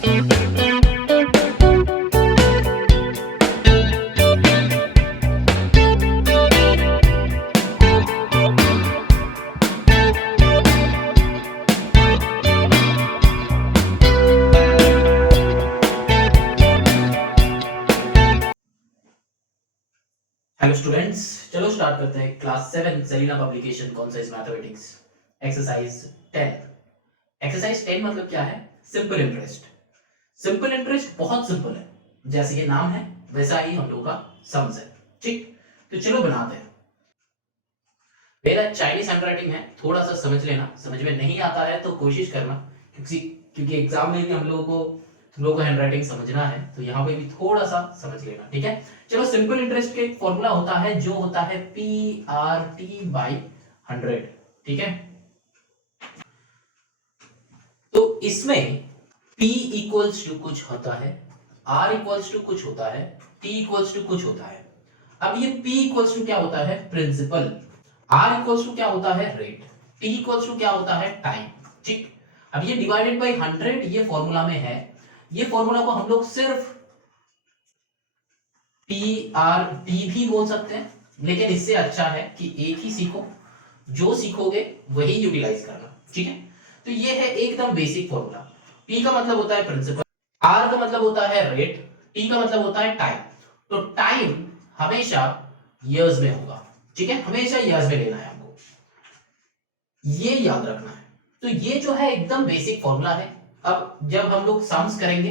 Hello students, चलो start करते हैं। क्लास 7 सेलिना पब्लिकेशन कौन सा इज मैथमेटिक्स एक्सरसाइज 10। एक्सरसाइज 10 मतलब क्या है? Simple interest. सिंपल इंटरेस्ट बहुत सिंपल है, जैसे ये नाम है वैसा ही हम लोग का सम्स है। ठीक, तो चलो बनाते हैं। मेरा चाइनीज हैंडराइटिंग है, थोड़ा सा समझ लेना, समझ में नहीं आता है तो कोशिश करना, क्योंकि एग्जाम में भी तुम लोगों को हैंडराइटिंग समझना है, तो यहाँ पे भी थोड़ा सा समझ लेना। ठीक है, चलो। सिंपल इंटरेस्ट के फॉर्मूला होता है जो होता है पी आर टी बाई 100। ठीक है, तो इसमें P इक्वल्स टू कुछ होता है, R इक्वल्स टू कुछ होता है, T इक्वल्स टू कुछ होता है। अब ये P इक्वल्स टू क्या होता है? प्रिंसिपल। R इक्वल्स टू क्या होता है? रेट। T इक्वल्स टू क्या होता है? टाइम। ठीक, अब ये डिवाइडेड बाई 100 ये फॉर्मूला में है। ये फॉर्मूला को हम लोग सिर्फ PRT भी बोल सकते हैं, लेकिन इससे अच्छा है कि एक ही सीखो, जो सीखोगे वही यूटिलाइज करना। ठीक है, तो ये है एकदम बेसिक फॉर्मूला। P का मतलब होता है प्रिंसिपल, R का मतलब होता है रेट, T का मतलब होता है टाइम। तो टाइम हमेशा इयर्स में होगा। ठीक है, हमेशा इयर्स में लेना है हमको, ये याद रखना है। तो ये जो है एकदम बेसिक फॉर्मूला है। अब जब हम लोग सम्स करेंगे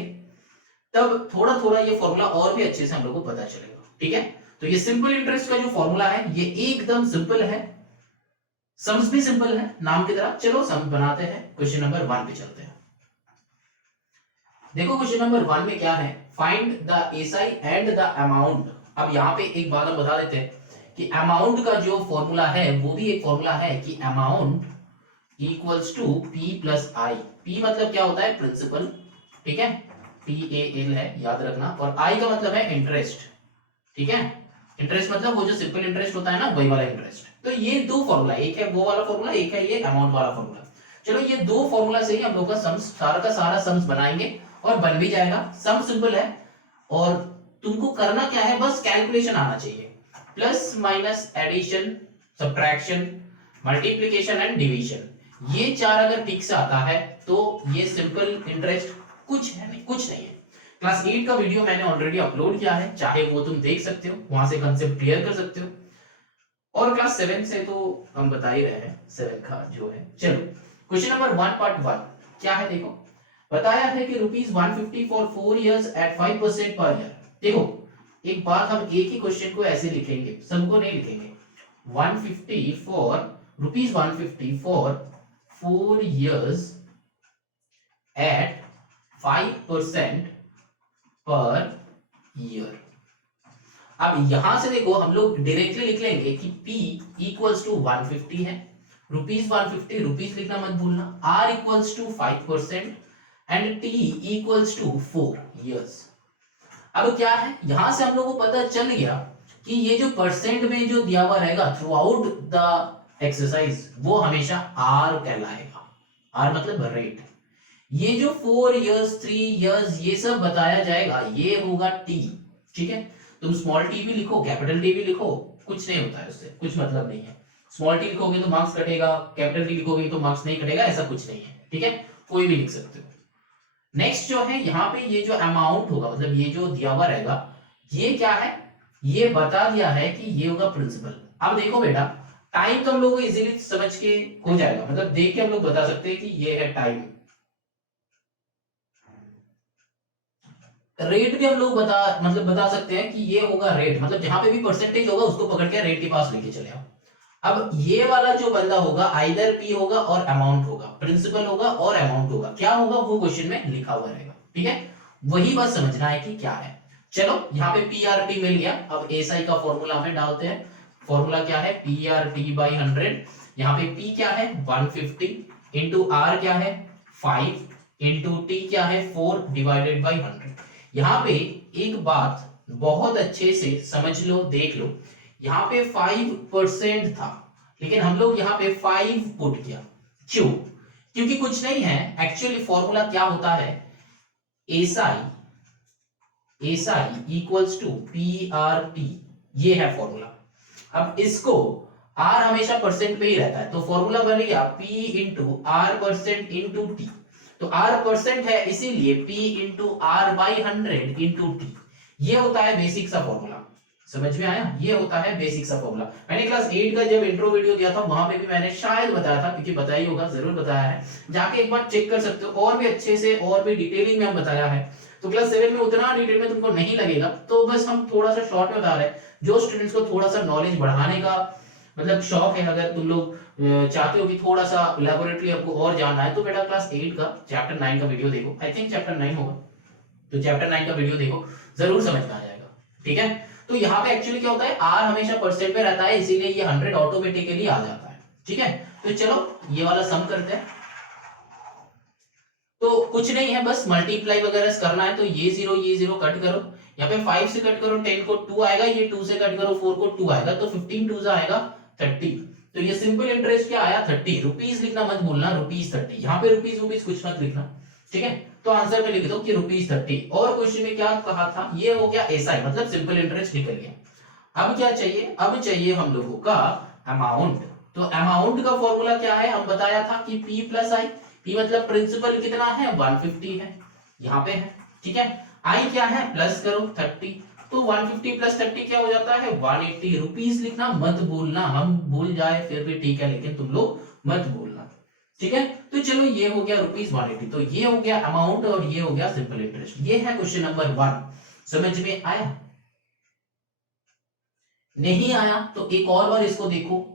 तब थोड़ा थोड़ा ये फॉर्मूला और भी अच्छे से हम लोग को पता चलेगा। ठीक है, तो ये सिंपल इंटरेस्ट का जो फॉर्मूला है ये एकदम सिंपल है, सम्स भी सिंपल है नाम की तरह। चलो सम बनाते हैं, क्वेश्चन नंबर 1 पे चलते हैं। देखो क्वेश्चन नंबर 1 में क्या है? Find the SI and the amount. अब यहाँ पे एक बात हम बता देते हैं कि अमाउंट का जो फॉर्मूला है वो भी एक फॉर्मूला है कि amount equals to P plus I. P मतलब क्या होता है? प्रिंसिपल। ठीक है, PAL है, याद रखना। और आई का मतलब है इंटरेस्ट। ठीक है, इंटरेस्ट मतलब वो जो सिंपल इंटरेस्ट होता है ना, वही वाला इंटरेस्ट। तो ये दो फॉर्मूला, एक है वो वाला फॉर्मूला, एक है ये अमाउंट वाला फॉर्मूला। चलो, ये दो फॉर्मूला से ही हम लोग का सम्स, सारा का सारा सम्स बनाएंगे और बन भी जाएगा। सम सिंपल है और तुमको करना क्या है? बस कैलकुलेशन आना चाहिए। Plus minus, addition, subtraction, multiplication and division, ये चार अगर ठीक से आता है तो ये सिंपल इंटरेस्ट कुछ है नहीं, कुछ नहीं है। क्लास 8 का वीडियो मैंने ऑलरेडी अपलोड किया है, चाहे वो तुम देख सकते हो, वहां से कंसेप्ट क्लियर कर सकते हो। और क्लास 7 से तो हम बता ही रहे हैं, 7 का जो है। चलो, क्वेश्चन नंबर 1 पार्ट 1 क्या है? देखो, बताया है कि ₹150 for 4 years eight 5% per year. देखो, एक बात, हम एक ही क्वेश्चन को ऐसे लिखेंगे, सबको नहीं लिखेंगे। 150 for ₹150 for 4 years eight 5% per year. अब यहां से देखो, हम लोग डायरेक्टली लिख लेंगे कि P इक्वल्स टू 150 है, ₹150, रुपीस लिखना मत भूलना, R equals to 5% and T equals to 4 years. अब क्या है, यहां से हम लोग को पता चल गया कि ये जो परसेंट में जो दिया हुआ रहेगा थ्रू आउट द एक्सरसाइज वो हमेशा R कहलाएगा। R मतलब रेट। ये जो 4 इयर्स, 3 इयर्स, ये सब बताया जाएगा, ये होगा T। ठीक है, तुम स्मॉल टी भी लिखो, कैपिटल टी भी लिखो, कुछ नहीं होता है उससे, कुछ मतलब नहीं है। स्मॉल टी लिखोगे तो मार्क्स कटेगा, कैपिटल टी लिखोगे तो मार्क्स नहीं कटेगा, ऐसा कुछ नहीं है। ठीक है, कोई भी लिख सकते हो। नेक्स्ट जो है, यहाँ पे ये जो अमाउंट होगा, मतलब ये जो दिया हुआ रहेगा, ये क्या है? ये बता दिया है कि ये होगा प्रिंसिपल। अब देखो बेटा, टाइम तो हम लोग को इजीली समझ के हो जाएगा, मतलब देख के हम लोग बता सकते हैं कि ये है टाइम। रेट भी हम लोग बता सकते हैं कि ये होगा रेट, मतलब जहां पे भी परसेंटेज होगा उसको पकड़ के रेट के पास लेके चले आओ। अब ये वाला जो बंदा होगा, आइदर P होगा और अमाउंट होगा, प्रिंसिपल होगा और अमाउंट होगा, क्या होगा वो क्वेश्चन में लिखा हुआ रहेगा। ठीक है, वही बस समझना है कि क्या है। चलो, यहाँ पे PRT मिल गया। अब SI का फॉर्मूला में डालते हैं। फॉर्मूला क्या है? PRT by 100। यहाँ पे P क्या है? 150 इंटू R क्या है? 5 इंटू T क्या है? 4 डिवाइडेड बाई 100। यहाँ पे एक बात बहुत अच्छे से समझ लो, देख लो, यहाँ पे 5% था, लेकिन हम लोग यहाँ पे 5 पुट किया। क्यों? क्योंकि कुछ नहीं है, एक्चुअली फॉर्मूला क्या होता है, SI equals to P R T, ये है फॉर्मूला। अब इसको आर हमेशा परसेंट पे ही रहता है, तो फॉर्मूला बनेगा P into R percent into T. तो आर परसेंट है इसीलिए P into R by 100 into T, ये होता है बेसिक सा फॉर्मूला। समझ में आया? ये होता है बेसिक सा फॉर्मूला। मैंने क्लास 8 का जब इंट्रो वीडियो दिया था वहां पे भी मैंने शायद बताया था, क्योंकि बताया ही होगा, जरूर बताया है, जाके एक बार चेक कर सकते हो, और भी अच्छे से और भी डिटेलिंग में हम बताया है। तो क्लास 7 में उतना डिटेल में तुमको नहीं लगेगा, तो बस हम थोड़ा सा शॉर्ट में बता रहे हैं। जो स्टूडेंट्स को थोड़ा सा नॉलेज बढ़ाने का मतलब शौक है, अगर तुम लोग चाहते हो कि थोड़ा सा लैबोरेटरी आपको और जानना है, तो बेटा क्लास 8 का चैप्टर 9 का वीडियो देखो, आई थिंक चैप्टर 9 होगा, तो चैप्टर 9 का वीडियो देखो, जरूर समझ में आ जाएगा। ठीक है, तो यहाँ पे एक्चुअली क्या होता है, आर हमेशा परसेंट पे रहता है, इसीलिए ये 100 ऑटोमेटिकली आ जाता है। ठीक है, तो चलो ये वाला सम करते हैं। तो कुछ नहीं है, बस मल्टीप्लाई वगैरह करना है। तो ये जीरो कट करो, यहाँ पे 5 से कट करो 10 को 2 आएगा, ये 2 से कट करो 4 को 2 आएगा, तो 15 2 आएगा 30। तो ये सिंपल इंटरेस्ट क्या आया 30 रुपीज, लिखना मत भूलना रुपीज 30, यहाँ पे रुपीज कुछ मत लिखना। ठीक है, तो आंसर में लिख दो कि रुपीज 30। और क्वेश्चन में क्या कहा था, ये हो गया एसआई मतलब सिंपल इंटरेस्ट निकल गया। अब क्या चाहिए, अब चाहिए हम लोगों का अमाउंट। तो अमाउंट का फॉर्मूला क्या है, हम बताया था कि P प्लस आई। P मतलब प्रिंसिपल कितना है 150 है, यहाँ पे है। ठीक है, I क्या है प्लस करो 30, तो 150 प्लस 30 क्या हो जाता है 180 रुपीज, लिखना मत भूलना, हम भूल जाए फिर भी ठीक है, लेकिन तुम लोग मत भूलना। ठीक है, तो चलो ये हो गया रुपीज 180, तो ये हो गया अमाउंट और ये हो गया सिंपल इंटरेस्ट। ये है क्वेश्चन नंबर 1। समझ में आया? नहीं आया तो एक और बार इसको देखो,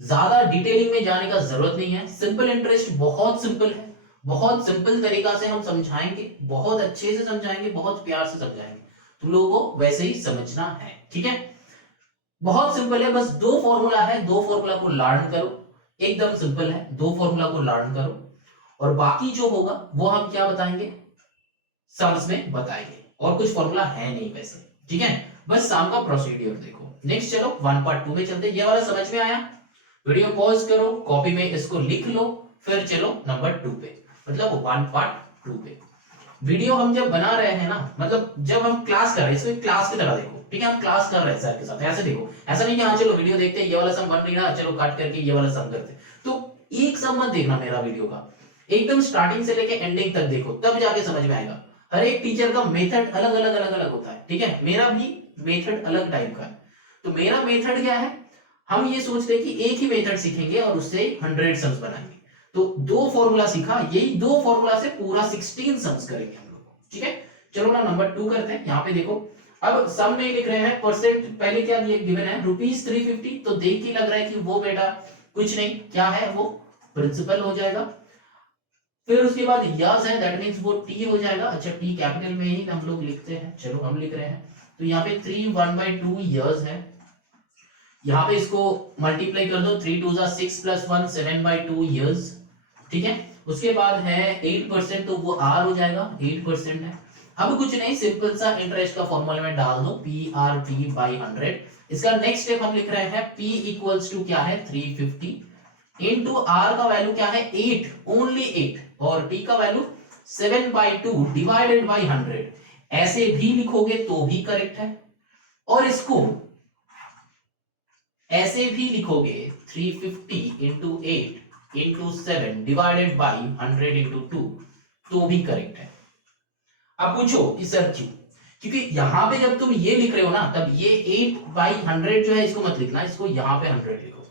ज्यादा डिटेलिंग में जाने का जरूरत नहीं है। सिंपल इंटरेस्ट बहुत सिंपल है, बहुत सिंपल तरीका से हम समझाएंगे, बहुत अच्छे से समझाएंगे, बहुत प्यार से समझाएंगे, तुम लोगों को वैसे ही समझना है। ठीक है, बहुत सिंपल है, बस 2 फॉर्मूला है, 2 फॉर्मूला को लर्न करो, एकदम सिंपल है, 2 फॉर्मूला को लर्न करो, और बाकी जो होगा वो हम क्या बताएंगे, सम्स में बताएंगे, और कुछ फॉर्मूला है नहीं वैसे। ठीक है, बस सम का प्रोसीड्यूर देखो। नेक्स्ट चलो 1 पार्ट 2 में चलते। ये वाला समझ में आया? वीडियो पॉज करो, कॉपी में इसको लिख लो, फिर चलो नंबर 2 पे, मतलब 1 पार्ट 2 पे। वीडियो हम जब बना रहे हैं ना, मतलब जब हम क्लास कर रहे हैं, इसको क्लास की तरह देखो। ठीक है, हम क्लास कर रहे हैं सर के साथ, ऐसे देखो, ऐसा नहीं कि हाँ चलो वीडियो देखते हैं, ये वाला सम बन रही ना, चलो कट करके ये वाला सम करते हैं। तो एक सम मत देखना मेरा वीडियो का, एकदम स्टार्टिंग से लेके एंडिंग तक देखो, तब जाके समझ में आएगा। हर एक टीचर का मेथड अलग अलग अलग अलग होता है। ठीक है, मेरा भी मेथड अलग टाइप का है। तो मेरा मेथड क्या है, हम ये सोचते हैं कि एक ही मेथड सीखेंगे और उससे 100 सम्स बनाएंगे। तो 2 फॉर्मूला सीखा, यही 2 फॉर्मूला से पूरा 16 सम्स करेंगे हम लोग। ठीक है, चलो ना नंबर 2 करते हैं। यहाँ पे देखो, अब सम में लिख रहे हैं परसेंट, पहले क्या दिया गिवन है रुपीज 350, तो देख के लग रहा है कि वो बेटा कुछ नहीं, क्या है वो प्रिंसिपल हो जाएगा। फिर उसके बाद यस है, दैट मींस वो टी हो जाएगा। अच्छा, टी कैपिटल में ही हम लोग लिखते हैं, चलो हम लिख रहे हैं। तो यहाँ पे 3 1/2 इयर्स है, यहाँ पे इसको मल्टीप्लाई कर दो, 3 2 6 + 1 7/2 इयर्स। ठीक है, उसके बाद है 8%, तो वो आर हो जाएगा, 8% है। अब कुछ नहीं, सिंपल सा इंटरेस्ट का फॉर्मूला में डाल दो, PRT/100। इसका नेक्स्ट स्टेप हम लिख रहे हैं P इक्वल्स टू क्या है 350 इंटू आर का वैल्यू क्या है 8, ओनली 8, और T का वैल्यू 7/2 डिवाइडेड बाई 100। ऐसे भी लिखोगे तो भी करेक्ट है, और इसको ऐसे भी लिखोगे 350 into 8 into 7 divided by 100 into 2, तो भी करेक्ट है। अब पूछो कि सर क्यों, क्योंकि यहां पे जब तुम ये लिख रहे हो ना, तब ये 8/100 जो है इसको मत लिखना, इसको यहां पे 100 लिखो,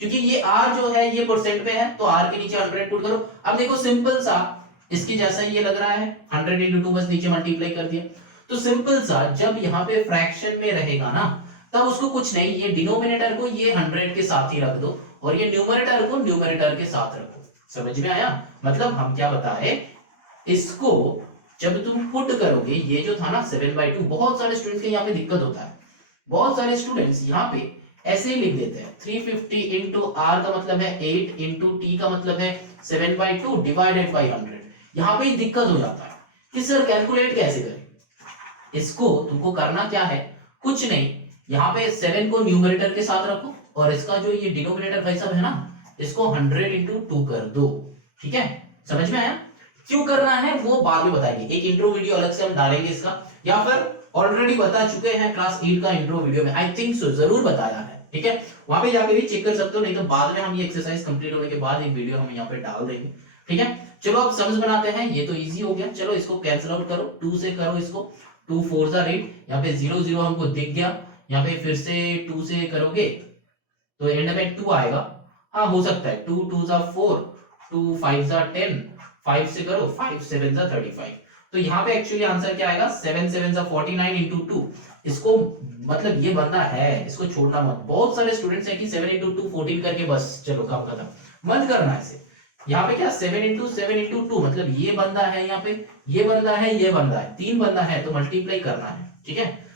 क्योंकि ये r जो है ये परसेंट पे है, तो r के नीचे 100 पुट करो। अब देखो सिंपल सा इसके जैसा ये लग रहा है, 100 इंटू 2 बस नीचे मल्टीप्लाई कर दिया। तो सिंपल सा जब यहाँ पे फ्रैक्शन में रहेगा ना, तब उसको कुछ नहीं, ये डिनोमिनेटर को ये 100 के साथ ही रख दो, और ये न्यूमरेटर को न्यूमरेटर के साथ रखो। समझ में आया? मतलब हम क्या बताए, इसको जब तुम पुट करोगे, ये जो था ना 7/2, बहुत सारे स्टूडेंट्स के यहाँ पे दिक्कत होता है, बहुत सारे स्टूडेंट्स यहाँ पे ऐसे ही लिख देते हैं 350 इंटू आर का मतलब है 8 इंटू टी का मतलब है 7/2 डिवाइडेड बाई 100। यहाँ पे दिक्कत हो जाता है कि सर कैलकुलेट कैसे करें। इसको तुमको करना क्या है, कुछ नहीं, यहाँ पे 7 को न्यूमरेटर के साथ रखो, और इसका जो ये डिनोमिनेटर भाई सब है ना, इसको 100 इंटू 2 कर दो। ठीक है, समझ में आया? क्यों करना है वो बाद में बताएंगे, एक इंट्रो वीडियो अलग से हम डालेंगे इसका, या फिर ऑलरेडी बता चुके हैं क्लास 8 का इंट्रो वीडियो में, आई थिंक सो जरूर बताया है, ठीक है, वहां पे जाके भी चेक कर सकते हो, नहीं तो बाद में हम ये एक्सरसाइज कंप्लीट होने के बाद एक वीडियो हम यहाँ पे डाल देंगे, ठीक है। चलो अब सम्स बनाते हैं, ये तो इजी हो गया, चलो इसको कैंसिल आउट करो, 2 से करो इसको, 2 4 जा 8, यहाँ पे 0 0 हमको दिख गया, यहाँ पे फिर से 2 से करोगे तो एंड में 2 आएगा, हाँ हो सकता है, 2 2 जा 4, 2 5 जा 10, 5 से करो, 5 7 जा 35, तो यहाँ पे एक्चुअली आंसर क्या आएगा, 7 7 जा 49 इंटू 2, इसको मतलब ये बंदा है, इसको छोड़ना मत, बहुत सारे स्टूडेंट्स हैं कि 7 इंटू 2 14 करके बस चलो काम खत्म, मत करना ऐसे, यहाँ पे क्या 7 इंटू 7 इंटू 2 मतलब ये बंदा है, यहाँ पे ये बंदा है, ये बंदा है, 3 बंदा है तो मल्टीप्लाई करना है, ठीक है,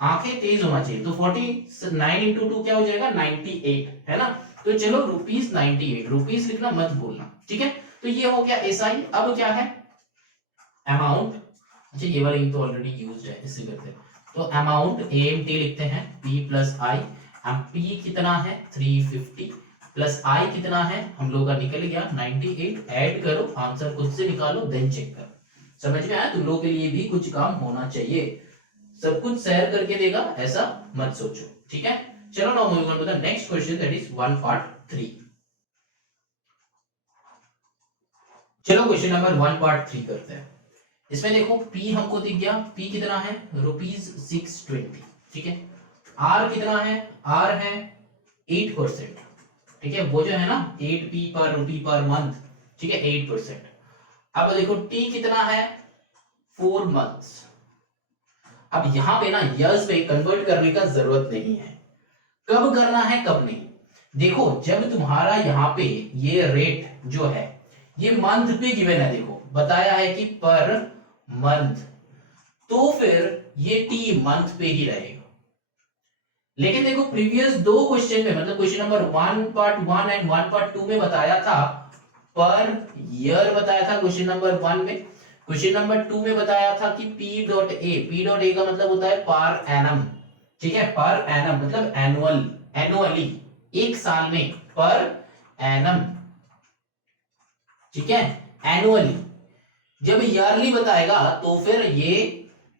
आंखें तेज होना चाहिए, तो 49 इंटू 2 क्या हो जाएगा 98, है ना, तो चलो रुपीस 98, रुपीस लिखना मत भूलना, ठीक है, तो ये हो गया एसआई। अब क्या है अमाउंट, अच्छा ये वाला तो ऑलरेडी यूज्ड है, इससे करते हैं, तो अमाउंट एएमटी लिखते हैं पी प्लस आई, पी कितना है 350 प्लस आई कितना है हम लोग का निकल गया 98, ऐड करो आंसर खुद से निकालो देन चेक करो, समझ में आया, तुम लोगों के लिए भी कुछ काम होना चाहिए, सब कुछ शेयर करके देगा ऐसा मत सोचो, ठीक है। चलो now moving on to the next question, that is 1 part 3। चलो क्वेश्चन नंबर 1 पार्ट 3 करते हैं। इसमें देखो p हमको दिख गया, p कितना है ₹620, ठीक है, r कितना है, r है 8%, ठीक है, वो जो है ना 8p पर रुपी पर मंथ, ठीक है 8%। अब देखो t कितना है 4 मंथ्स, अब यहां पे ना यर्स में कन्वर्ट करने का जरूरत नहीं है, कब करना है कब नहीं, देखो जब तुम्हारा यहाँ पे ये रेट जो है ये मंथ पे गिवन है, देखो बताया है कि पर मंथ, तो फिर ये टी मंथ पे ही रहेगा, लेकिन देखो प्रीवियस 2 क्वेश्चन में मतलब question number 1 part 1 and 1 part 2 में बताया था पर ईयर बताया था क्वेश्चन नंबर 1 में, क्वेश्चन नंबर 2 में बताया था कि P डॉट ए का मतलब होता है पर एनम, ठीक है, पर एनम मतलब एनुअल, एनुअली एक साल में, पर एनम, ठीक है, एनुअली। जब ईयरली बताएगा तो फिर ये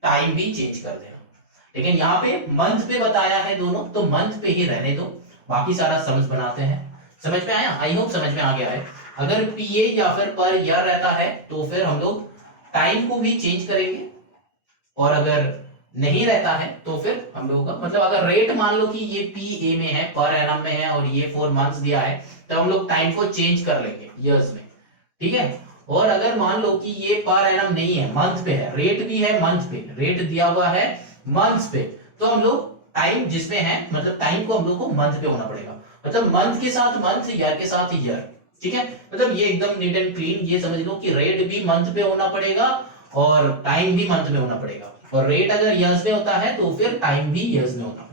टाइम भी चेंज कर देना, लेकिन यहाँ पे मंथ पे बताया है दोनों, तो मंथ पे ही रहने दो, बाकी सारा समझ बनाते हैं, समझ में आया, आई होप समझ में आ गया है। अगर पीए या फिर पर ईयर रहता है तो फिर हम लोग टाइम को भी चेंज करेंगे, और अगर नहीं रहता है तो फिर हम लोगों का मतलब अगर रेट मान लो कि ये पी ए में है, पर एनम में है और ये 4 मंथ्स दिया है, तो हम लोग टाइम को चेंज कर लेंगे ईयर्स में, ठीक है, और अगर मान लो कि ये पर एनम नहीं है, मंथ पे है, रेट भी है मंथ पे, रेट दिया हुआ है मंथ्स पे, तो हम लोग टाइम जिसमें है मतलब टाइम को हम लोग को मंथ पे होना पड़ेगा, मतलब मंथ के साथ मंथ, ईयर के साथ ईयर, ठीक है, मतलब ये एकदम नीट एंड क्लीन, ये समझ लो कि रेट भी मंथ पे होना पड़ेगा और टाइम भी मंथ में होना पड़ेगा, और रेट अगर ईयर्स में होता है तो फिर टाइम भी ईयर्स में होना पड़ेगा।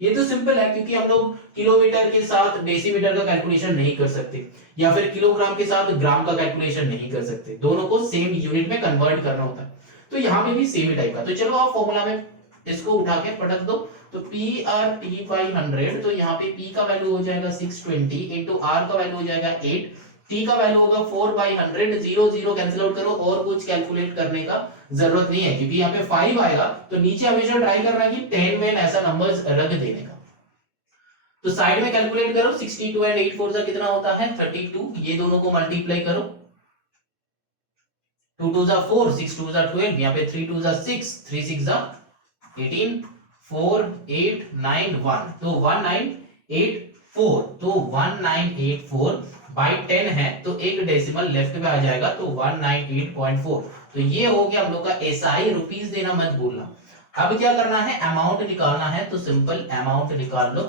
ये तो सिंपल है, क्योंकि हम लोग किलोमीटर के साथ डेसीमीटर का कैलकुलेशन नहीं कर सकते, या फिर किलोग्राम के साथ ग्राम का कैलकुलेशन नहीं कर सकते, दोनों को सेम यूनिट में कन्वर्ट करना होता है, तो यहाँ पे भी सेम ही टाइप का, तो चलो आप फॉर्मूला में इसको उठा के पटक दो, तो पी आर टी बाई 100, तो यहाँ पे पी का वैल्यू हो जाएगा 620 इंटू आर का वैल्यू हो जाएगा 8, टी का वैल्यू होगा 4/100, 0 0 कैंसिल आउट करो, और कुछ कैलकुलेट करने का जरूरत नहीं है, क्योंकि यहाँ पे 5 आएगा, तो नीचे हमेशा ट्राई करना कि 10 में ऐसा नंबर्स रख देने का, तो साइड में कैलकुलेट करो, 62 एंड 8 4 कितना होता है 32, ये दोनों को मल्टीप्लाई करो, 2 2 जा 4, 6 2 जा 12, यहाँ पे 3 2 जा 6, 3 6 जा 18, 4 8 9 1, तो 1984, तो 1984 बाई 10 है, तो एक डेसिमल लेफ्ट में आ जाएगा, तो 198.4, तो ये हो गया हम लोग का एसआई, रुपीस देना मत भूलना। अब क्या करना है, अमाउंट निकालना है, तो सिंपल अमाउंट निकाल लो,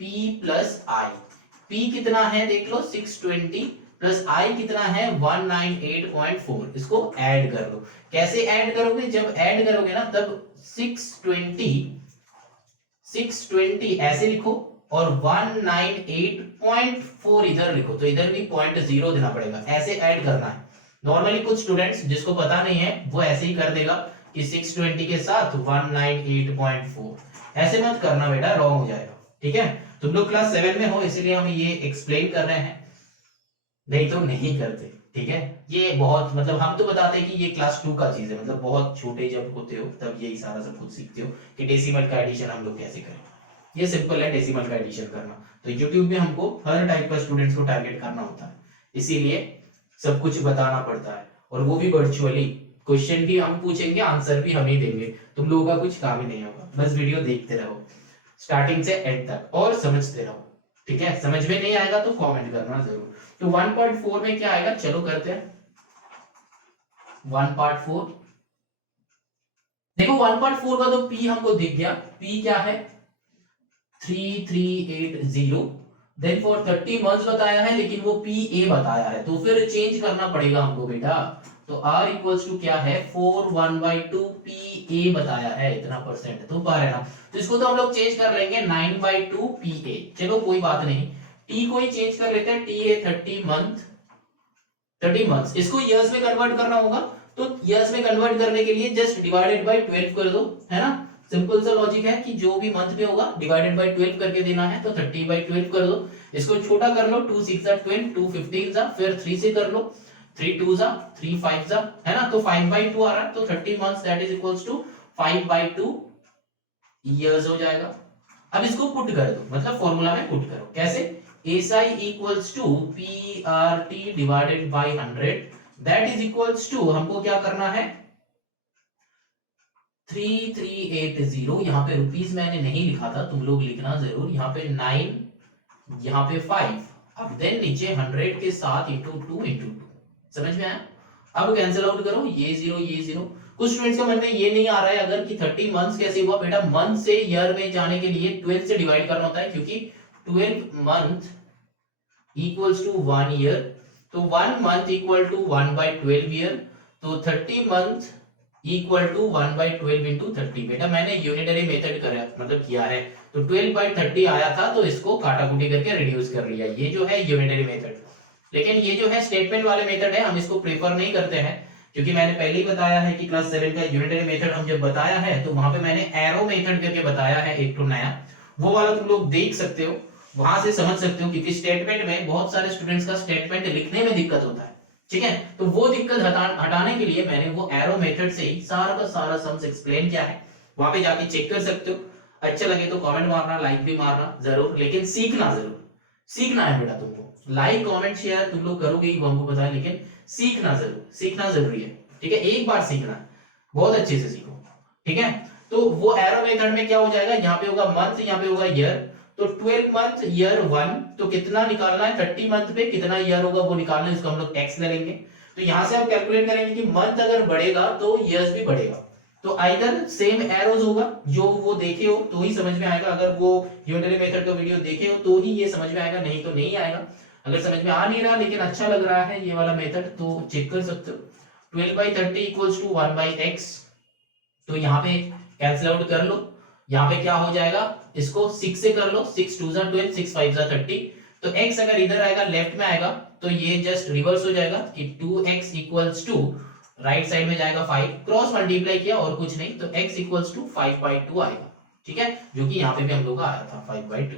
P प्लस आई, P कितना है देख लो 620 प्लस I कितना है 198.4, इसको ऐड कर लो, कैसे ऐड करोगे, जब ऐड करोगे ना तब 620 ऐसे लिखो और 198.4 इधर लिखो, तो इधर भी 0.0 देना पड़ेगा, ऐसे ऐड करना है। नॉर्मली कुछ स्टूडेंट्स जिसको पता नहीं है वो ऐसे ही कर देगा कि 620 के साथ 198.4, ऐसे मत करना बेटा, रॉन्ग हो जाएगा, ठीक है, तुम लोग क्लास 7 में हो इसलिए हम ये एक्सप्लेन कर रहे हैं, नहीं तो नहीं करते, ठीक है। ये बहुत मतलब हम तो बताते हैं कि ये क्लास 2 का चीज है, मतलब बहुत छोटे जब होते हो तब यही सारा सब कुछ सीखते हो कि डेसिमल का एडिशन हम लोग कैसे करें। ये सिंपल है डेसिमल का एडिशन करना। तो यूट्यूब में हमको हर टाइप का स्टूडेंट्स को टारगेट करना होता है, इसीलिए सब कुछ बताना पड़ता है, और वो भी वर्चुअली। क्वेश्चन भी हम पूछेंगे, आंसर भी हम ही देंगे, तुम लोगों का कुछ काम ही नहीं होगा, बस वीडियो देखते रहो स्टार्टिंग से एंड तक और समझते रहो। ठीक है, समझ में नहीं आएगा तो कमेंट करना जरूर। तो 1.4 में क्या आएगा, चलो करते हैं 1.4। देखो 1.4 का तो p हमको दिख गया, p क्या है 3380। देन फॉर 30 मंथ्स बताया है लेकिन वो PA बताया है, तो फिर चेंज करना पड़ेगा हमको बेटा। तो R इक्वल्स टू क्या है 4/1/2 PA बताया है, इतना परसेंट तो पा रहे ना। तो इसको तो हम लोग चेंज कर लेंगे 9/2 PA, चलो कोई बात नहीं। T को ही चेंज कर लेते हैं, TA 30 मंथ्स, इसको ईयर्स में कन्वर्ट करना होगा। तो ईयर्स में कन्वर्ट करने के लिए जस्ट डिवाइडेड बाय 12 कर दो, है ना। सिंपल सा लॉजिक है कि जो भी मंथ में होगा डिवाइडेड बाय 12 करके देना है, तो 30/12 कर दो। इसको छोटा कर लो, 2 6 जा 12, 2 15 जा, फिर 3 से कर लो, 3 2 जा, 3 5 जा, है ना। तो 5/2 आ रहा है, तो 30 months that is equals to 5/2 years हो जाएगा। अब इसको पुट कर दो, मतलब फॉर्मूला में पुट करो, कैसे SI equals to PRT divided by 100 that is equals to, हमको क्या करना है 3380। यहाँ पे रुपीस मैंने नहीं लिखा था, तुम लोग लिखना जरूर, यहाँ पे 9, यहाँ पे 5, अब देन नीचे 100 के साथ इंटू 2 इंटू 2, समझ में आया। अब कैंसिल आउट करो, ये जीरो। कुछ स्टूडेंट्स का मन में ये नहीं आ रहा है अगर कि 30 मंथ्स कैसे हुआ, बेटा मंथ से ईयर में जाने के लिए 12 से डिवाइड करना होता है, क्योंकि 12 मंथ इक्वल्स टू 1 ईयर, तो 1 मंथ इक्वल टू 1/12 ईयर, तो 30 मंथ इक्वल टू 1/12 इंटू 30। बेटा मैंने यूनिटरी मेथड कर मतलब किया है, तो 12/30 आया था, तो इसको काटाकुटी करके रिड्यूस कर लिया, ये जो है यूनिटरी मेथड। लेकिन ये जो है स्टेटमेंट वाले मेथड है, हम इसको प्रेफर नहीं करते हैं, क्योंकि मैंने पहले ही बताया है कि क्लास 7 का यूनिटरी मेथड हम जब बताया है तो वहां पे मैंने एरो मेथड करके बताया है एक तो नया, वो वाला तुम लोग देख सकते हो, वहां से समझ सकते हो, क्योंकि स्टेटमेंट में बहुत सारे स्टूडेंट्स का स्टेटमेंट लिखने में दिक्कत होता है। ठीक है, तो वो दिक्कत हटाने के लिए मैंने वो एरो मेथड से ही सारा का सारा सम्स एक्सप्लेन किया है, वहां पे जाके चेक कर सकते हो। अच्छा लगे तो कमेंट मारना, लाइक भी मारना जरूर, लेकिन सीखना जरूर, सीखना है बेटा तुमको। लाइक कमेंट शेयर तुम लोग करोगे ही, वो हमको पता है, लेकिन सीखना जरूर, सीखना जरूरी है। ठीक है, एक बार सीखना है, बहुत अच्छे से सीखो। ठीक है, तो वो एरो मेथड में क्या हो जाएगा, यहाँ पे होगा मंथ, यहाँ पे होगा ईयर, तो 12 मंथ ईयर 1, तो कितना निकालना है 30 मंथ पे कितना ईयर होगा वो निकालना है, इसको हम लोग एक्स ले लेंगे। तो यहां से हम कैलकुलेट करेंगे कि मंथ अगर बढ़ेगा तो ईयर्स भी बढ़ेगा, तो आइदर सेम एरोज होगा, जो वो देखे हो तो ही समझ में आएगा, अगर वो यूनिटरी मेथड का वीडियो देखे हो तो ही ये समझ में आएगा, नहीं तो नहीं आएगा। अगर समझ में आ नहीं रहा लेकिन अच्छा लग रहा है ये वाला मेथड, तो चेक कर सकते हो। 12/30 इक्वल्स टू 1/x, तो यहाँ पे कैंसिल आउट कर लो, यहाँ पे क्या हो जाएगा, इसको 6 से कर लो, 6 2 जा 12, 6 5 जा 30, तो x अगर इधर आएगा लेफ्ट में आएगा तो ये जस्ट रिवर्स हो जाएगा कि 2x equals to right side में जाएगा 5, क्रॉस मल्टीप्लाई किया और कुछ नहीं, तो x इक्वल्स टू 5/2 आएगा। ठीक है, जो कि यहाँ पे भी हम लोग का आया था 5/2।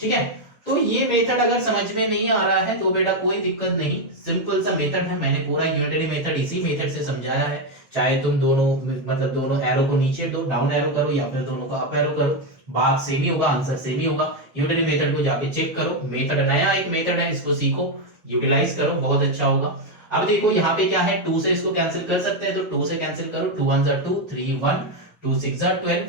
ठीक है, तो ये मेथड अगर समझ में नहीं आ रहा है तो बेटा कोई दिक्कत नहीं, सिंपल सा मेथड है, मैंने पूरा यूनिटरी मेथड इसी मेथड से समझाया है। चाहे तुम दोनों मतलब दोनों एरो को नीचे दो, डाउन एरो करो, या फिर दोनों को अप एरो करो, बात सेम ही होगा, आंसर सेम ही होगा। यूनिटरी मेथड को जाके चेक करो, मेथड नया एक मेथड है, इसको सीखो, यूटिलाइज करो, बहुत अच्छा होगा। अब देखो यहाँ पे क्या है, 2 से इसको कैंसिल कर सकते हैं, तो 2 से कैंसिल करो, 2 1 जा 2, 3 1, 2 6 जा 12,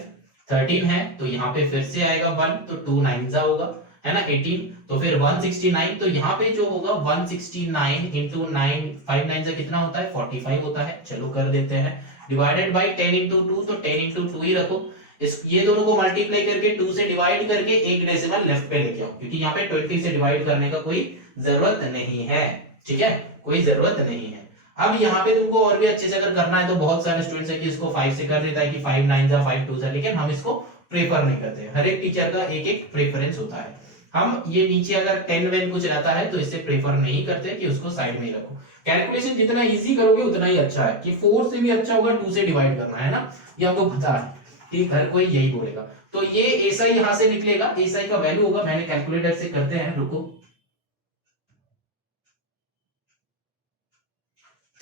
13 है तो यहाँ पे फिर से आएगा 1, तो 2 9 जा होगा, है ना 18, तो फिर 169, तो यहाँ पे जो होगा 169 इंटू 9, 5 9 से कितना होता है 45 होता है, चलो कर देते हैं, डिवाइडेड बाय 10 इंटू 2, तो 10 इंटू 2 ही रखो, इस ये दोनों को मल्टीप्लाई करके 2 से डिवाइड करके एक डेसिमल लेफ्ट पे लेके आओ, क्योंकि यहाँ पे 20 से डिवाइड करने का कोई जरूरत नहीं है। ठीक है, कोई जरूरत नहीं है। अब यहाँ पे तुमको और भी अच्छे से अगर करना है तो बहुत सारे स्टूडेंट्स है कि इसको 5 से कर देता है कि 5 9 जा 5 2 जा, लेकिन हम इसको प्रेफर नहीं करते, हर एक टीचर का एक एक प्रेफरेंस होता है। हम ये नीचे अगर 10 वेन कुछ रहता है तो इसे प्रेफर नहीं करते कि उसको साइड में ही रखो। कैलकुलेशन जितना इजी करोगे उतना ही अच्छा है, कि 4 से भी अच्छा होगा 2 से डिवाइड करना, है ना, ये हमको पता है, ठीक, हर कोई यही बोलेगा। तो ये एसआई यहां से निकलेगा, एसआई का वैल्यू होगा, मैंने कैलकुलेटर से करते हैं, रुको,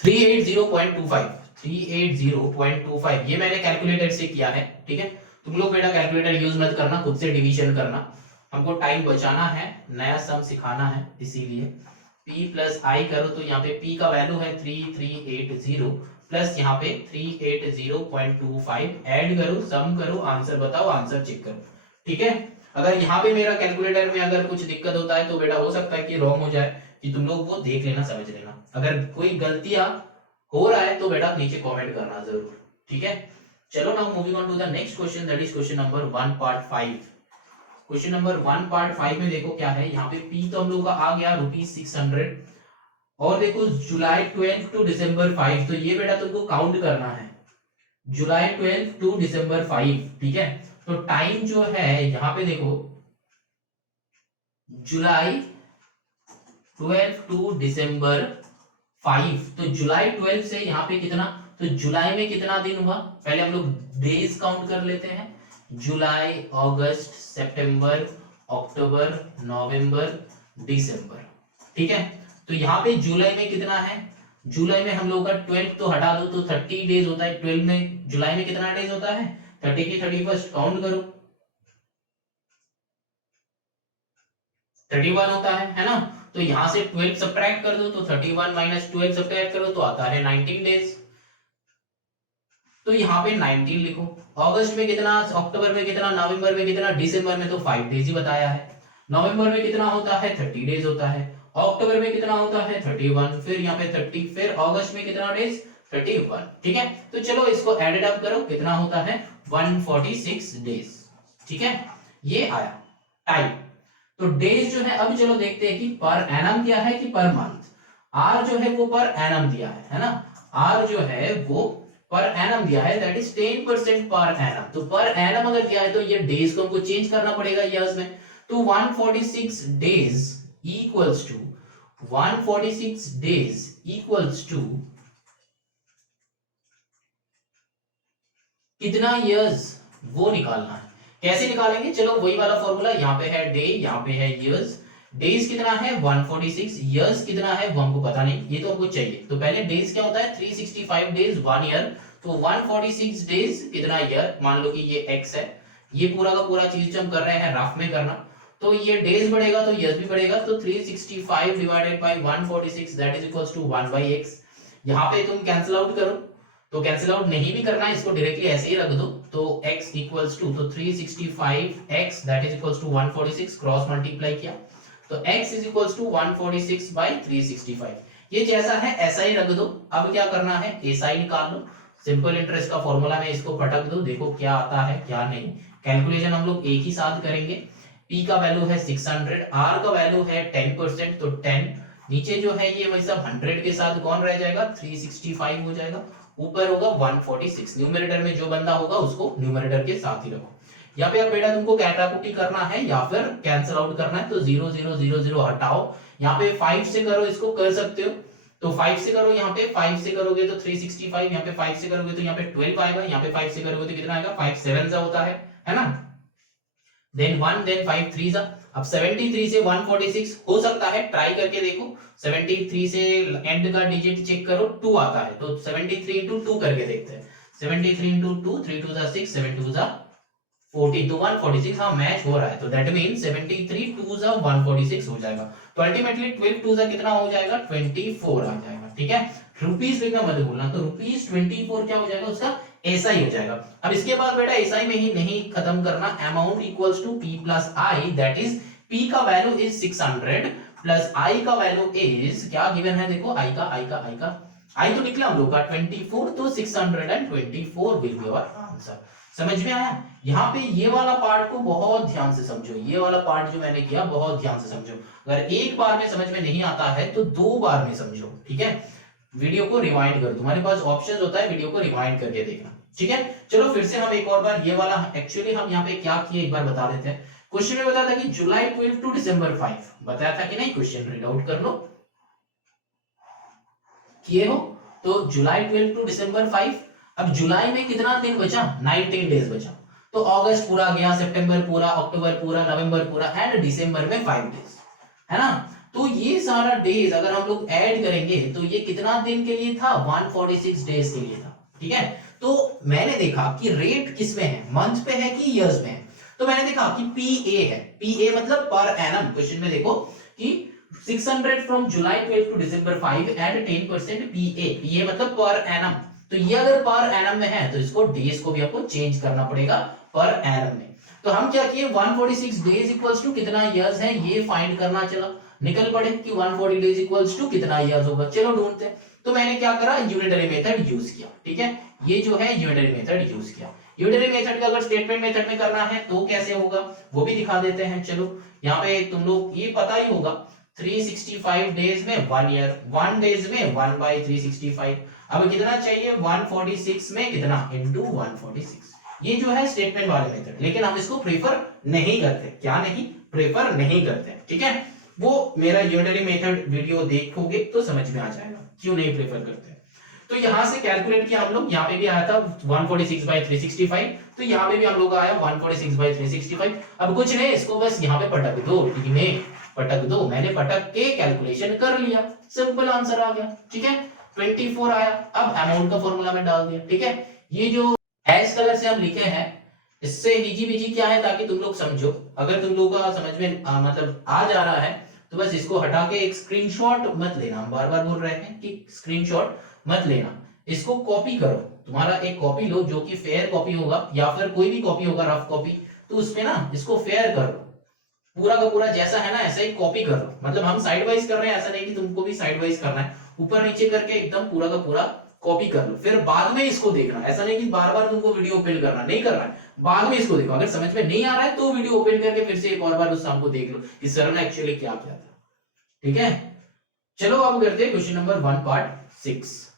380.25 380.25 ये मैंने कैलकुलेटर से किया है, ठीक है। तुम लोग बेटा कैलकुलेटर यूज मत करना, खुद से डिवीजन करना, हमको टाइम बचाना है, नया सम सिखाना है, इसीलिए p प्लस आई करो तो यहाँ पे p का वैल्यू है 3380 प्लस यहाँ पे 380.25 ऐड करो, सम करो, आंसर बताओ, आंसर चेक करो, ठीक है। अगर यहाँ पे मेरा कैलकुलेटर में अगर कुछ दिक्कत होता है तो बेटा हो सकता है कि रॉन्ग हो जाए, कि तुम लोग वो देख लेना, समझ लेना। अगर कोई गलतियां हो रहा है तो बेटा नीचे कमेंट करना जरूर, ठीक है। चलो now moving on to the next question, that is question number 1 part 5। Question number 1 part 5 में देखो क्या है, यहाँ पे p तो हम लोग का आ गया ₹600, और देखो जुलाई 12 टू दिसंबर 5, तो ये बेटा तुमको काउंट करना है, जुलाई 12 टू दिसंबर 5, ठीक है। तो टाइम जो है यहाँ पे देखो, जुलाई 12 टू दिसंबर 5, तो जुलाई 12 से यहाँ पे कितना, तो जुलाई में कितना दिन हुआ, पहले हम लोग डेज काउंट कर लेते हैं, जुलाई, अगस्त, सितंबर, अक्टूबर, नवंबर, दिसंबर, ठीक है। तो यहाँ पे जुलाई में कितना है, जुलाई में हम लोग का 12 तो हटा दो तो 30 डेज होता है, 12 में जुलाई में कितना डेज होता है, 30 की 31 काउंट करो, 31 होता है ना। तो यहां से 12 सब्ट्रैक्ट कर दो तो 31 माइनस 12 सब्ट्रैक्ट करो तो आता है 19 डेज, तो यहाँ पे 19 लिखो। अगस्त में कितना, अक्टूबर में कितना, नवंबर में कितना, दिसंबर में तो 5 डेज ही बताया है, नवंबर में कितना होता है 30 डेज होता है, अक्टूबर में कितना होता है 31, फिर यहाँ पे 30, फिर अगस्त में कितना डेज 31, ठीक है। तो चलो इसको एडेड अप करो, कितना होता है 146 डेज, ठीक है। ये आया टाइम। तो डेज जो है, अब चलो देखते हैं कि पर एनम दिया है कि पर मंथ। आर जो है वो पर एनम दिया है ना, आर जो है वो पर एनम दिया है, दैट इज 10% पर एनम। तो पर एनम अगर दिया है तो ये डेज को हमको चेंज करना पड़ेगा ईयर्स में, तो 146 days equals to 146 days equals to कितना ईयर्स, वो निकालना है। कैसे निकालेंगे, चलो वही वाला फॉर्मूला, यहाँ पे है डे, यहाँ पे है ईयर्स। डेज कितना है 146, ईयर्स कितना है वो हमको पता नहीं, ये तो हमको चाहिए। तो पहले डेज क्या होता है 365 डेज 1 ईयर, तो 146 डेज कितना ईयर, मान लो कि ये x है, ये पूरा का पूरा चीज जो हम कर रहे हैं रफ में करना, तो ये डेज बढ़ेगा तो ईयर्स भी बढ़ेगा, तो 365 divided by 146 that is equals to 1/x। यहाँ पे तुम कैंसिल आउट करो, तो कैंसिल आउट नहीं भी करना है, इसको डायरेक्टली ऐसे ही रख दो, तो x इक्वल्स टू, तो 365x that is equals to 146, cross multiply किया तो x is equals to 146 by 365, ये जैसा है ऐसा ही रख दो। अब क्या करना है, एसआई निकाल लो, सिंपल इंटरेस्ट का फॉर्मूला में इसको पटक दो, देखो क्या आता है क्या नहीं। कैलकुलेशन हम लोग एक ही साथ करेंगे, p का वैल्यू है 600, r का वैल्यू है 10%, तो 10, नीचे जो है ये वही सब 100 के साथ कौन रह जाएगा 365 हो जाएगा, ऊपर होगा 146, न्यूमरेटर में जो बंदा होगा उसको न्यूमरेटर के साथ ही रखो। यहाँ पे अब बेटा तुमको कैटाकुटी करना है या फिर कैंसिल आउट करना है, तो 0 0 0 0 हटाओ, यहाँ पे 5 से करो, इसको कर सकते हो, तो 5 से करो, यहाँ पे 5 से करोगे तो 365, यहाँ पे 5 से करोगे तो यहाँ पे 12 आएगा, यहाँ पे 5 से करोगे तो कितना आएगा 5 7 सा होता है ना, देन 1 देन 5 3 सा। अब 73 से 146 हो सकता है, ट्राई करके देखो, 73 से एंड का डिजिट चेक करो 2 आता है, तो 73 into 2 करके देखते हैं, 73 into 2 3 2 जा 6 7 2 जा 40, तो 146 हाँ मैच हो रहा है, तो दैट मीन 73 2 जा 146 हो जाएगा, तो अल्टीमेटली 12 2 जा कितना हो जाएगा 24 आ जाएगा, ठीक है। रुपीस लिखना मत भूलना, तो ₹24 क्या हो जाएगा उसका एसआई हो जाएगा। अब इसके बाद बेटा एसआई में ही नहीं खत्म करना, amount equals to p plus I, that is p का वैल्यू इज 600 प्लस i का वैल्यू इज क्या गिवन है, देखो i का i तो निकला हम लोग का 24, तो 624 विल बी आवर आंसर। समझ में आया, यहाँ पे ये वाला पार्ट को बहुत ध्यान से समझो, ये वाला पार्ट जो मैंने किया बहुत ध्यान से समझो, अगर एक बार में समझ में नहीं आता है तो 2 बार में समझो, ठीक है। वीडियो को रिवाइंड करो, तुम्हारे पास ऑप्शन होता है, वीडियो को रिवाइंड करके देखना, ठीक है। चलो फिर से हम एक और बार ये वाला, एक्चुअली हम यहाँ पे क्या किए एक बार बता देते हैं। क्वेश्चन में बताया था कि जुलाई 12 टू दिसंबर 5, बताया था कि नहीं, क्वेश्चन रीड आउट कर लो, किए हो, तो जुलाई 12 टू दिसंबर 5, अब जुलाई में कितना दिन बचा 19 डेज बचा, तो अगस्त पूरा गया, सितंबर पूरा, अक्टूबर पूरा, नवंबर पूरा एंड दिसंबर में 5 डेज, है ना। तो ये सारा डेज अगर हम लोग ऐड करेंगे तो ये कितना दिन के लिए था, 146 डेज के लिए था। ठीक है, तो मैंने देखा कि रेट किस में है, मंथ पे है कि ईयर्स में है। तो मैंने देखा कि PA है, PA मतलब पर एनम। क्वेश्चन में देखो कि 600 from July 12 to December 5 at 10% PA मतलब पर एनम। तो ये अगर पर एनम में है तो इसको डेज को भी आपको चेंज करना पड़ेगा पर एनम में। तो हम क्या किए, 146 डेज इक्वल्स टू कितना ईयर्स है ये फाइंड करना चला, निकल पड़े कि 140 डेज इक्वल्स टू कितना ईयर्स होगा, चलो ढूंढते हैं। तो मैंने क्या करा, यूनिटरी मेथड यूज किया। ठीक है, ये जो है यूनिटरी मेथड यूज किया। यूनिटरी मेथड का अगर स्टेटमेंट मेथड में करना है तो कैसे होगा वो भी दिखा देते हैं। चलो यहाँ पे तुम लोग ये पता ही होगा, 365 डेज में 1 ईयर, 1 डेज में 1/365। अब कितना चाहिए, 146 में कितना इंटू 146। ये जो है स्टेटमेंट वाले मेथड, लेकिन हम इसको प्रेफर नहीं करते। क्या नहीं, प्रेफर नहीं करते। ठीक है, वो मेरा यूनिटरी मेथड वीडियो देखोगे तो समझ में आ जाएगा क्यों नहीं प्रेफर करते। तो यहां से कैलकुलेट किया हम लोग, यहाँ पे भी आया था 146/365, तो यहाँ पे भी हम लोग का आया 146/365। अब कुछ नहीं, इसको बस यहाँ पे पटक दो, पटक दो। मैंने पटक के कैलकुलेशन कर लिया, सिंपल आंसर आ गया। ठीक है, 24 आया। अब अमाउंट का फॉर्मूला में डाल दिया। ठीक है, ये जो हैश कलर से हम लिखे हैं इससे हिजी बिजी क्या है, ताकि तुम लोग समझो। अगर तुम लोगों का समझ में मतलब आ जा रहा है तो बस इसको हटा के एक स्क्रीनशॉट मत लेना। हम बार बार बोल रहे हैं कि स्क्रीनशॉट मत लेना, इसको कॉपी करो। तुम्हारा एक कॉपी लो जो कि फेयर कॉपी होगा, या फिर कोई भी कॉपी होगा रफ कॉपी, तो उसमें ना इसको फेयर कर लो, पूरा का पूरा जैसा है ना ऐसा ही कॉपी कर लो। मतलब हम साइड वाइज कर रहे हैं, ऐसा नहीं कि तुमको भी साइड वाइज करना है, ऊपर नीचे करके एकदम पूरा का पूरा कॉपी कर लो। फिर बाद में इसको देखना, ऐसा नहीं कि बार बार तुमको वीडियो ओपन करना, नहीं करना है, बाद में इसको देखो। अगर समझ में नहीं आ रहा है तो वीडियो ओपन करके फिर से एक और बार उस शाम को देख लो कि सर ने एक्चुअली क्या किया था। ठीक है, चलो अब करते हैं क्वेश्चन नंबर 1 पार्ट 6।